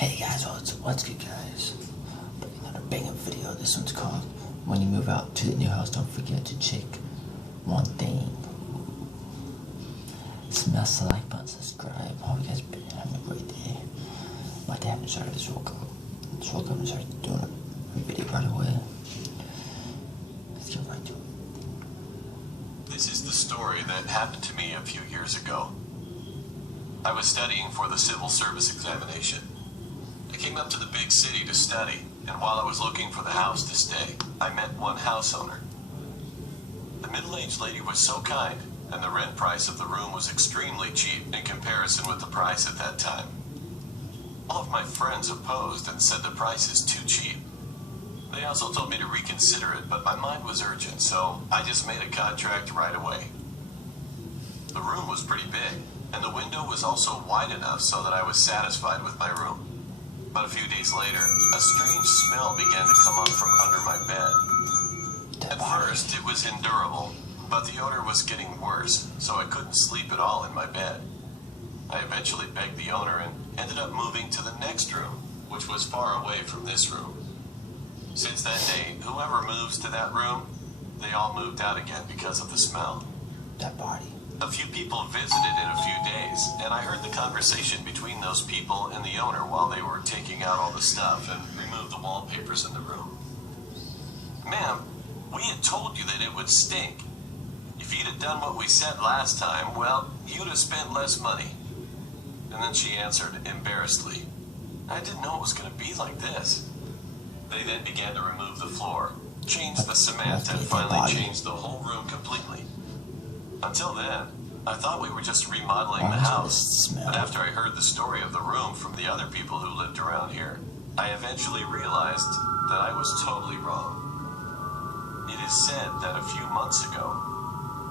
Hey guys, what's good guys? Another banging video. This one's called When You Move Out to the New House, Don't Forget to Check One Thing. Smash the like button, subscribe. Hope you guys been having a great day. My dad haven't started this woke up and started doing a video right away. Let's get right to it. This is the story that happened to me a few years ago. I was studying for the civil service examination. I came up to the big city to study, and while I was looking for the house to stay, I met one house owner. The middle-aged lady was so kind, and the rent price of the room was extremely cheap in comparison with the price at that time. All of my friends opposed and said the price is too cheap. They also told me to reconsider it, but my mind was urgent, so I just made a contract right away. The room was pretty big, and the window was also wide enough so that I was satisfied with my room. But a few days later, a strange smell began to come up from under my bed. At first, it was endurable, but the odor was getting worse, so I couldn't sleep at all in my bed. I eventually begged the owner and ended up moving to the next room, which was far away from this room. Since that day, whoever moves to that room, they all moved out again because of the smell. That body. A few people visited in a few days, and I heard the conversation between those people and the owner while they were taking out all the stuff and removed the wallpapers in the room. Ma'am, we had told you that it would stink. If you'd have done what we said last time, well, you'd have spent less money. And then she answered embarrassedly, I didn't know it was going to be like this. They then began to remove the floor, change the cement, and finally change the whole room completely. Until then, I thought we were just remodeling the house, but after I heard the story of the room from the other people who lived around here, I eventually realized that I was totally wrong. It is said that a few months ago,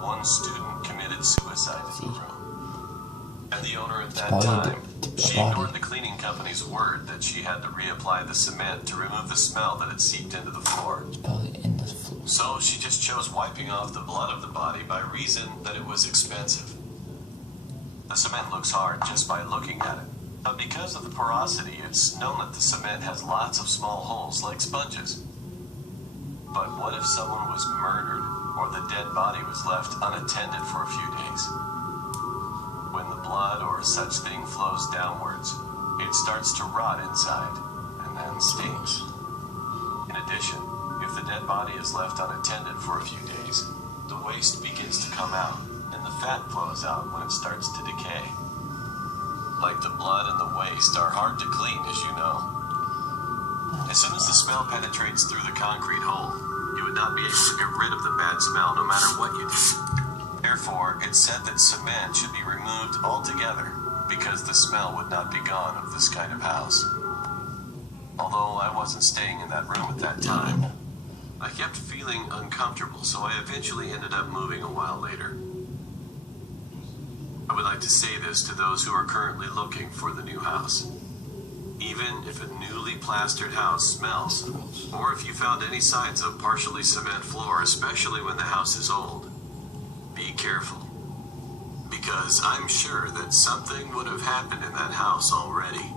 one student committed suicide in the room. And the owner at that time, she ignored the cleaning company's word that she had to reapply the cement to remove the smell that had seeped into the floor. So she just chose wiping off the blood of the body by reason that it was expensive. The cement looks hard just by looking at it, but because of the porosity, it's known that the cement has lots of small holes like sponges. But what if someone was murdered or the dead body was left unattended for a few days? When the blood or such thing flows downwards, it starts to rot inside and then stings. In addition, if the dead body is left unattended for a few days, the waste begins to come out, and the fat flows out when it starts to decay. Like the blood and the waste are hard to clean, as you know. As soon as the smell penetrates through the concrete hole, you would not be able to get rid of the bad smell no matter what you do. Therefore, it's said that cement should be removed altogether, because the smell would not be gone of this kind of house. Although I wasn't staying in that room at that time, I kept feeling uncomfortable, so I eventually ended up moving a while later. I would like to say this to those who are currently looking for the new house. Even if a newly plastered house smells, or if you found any signs of partially cement floor, especially when the house is old, be careful. Because I'm sure that something would have happened in that house already.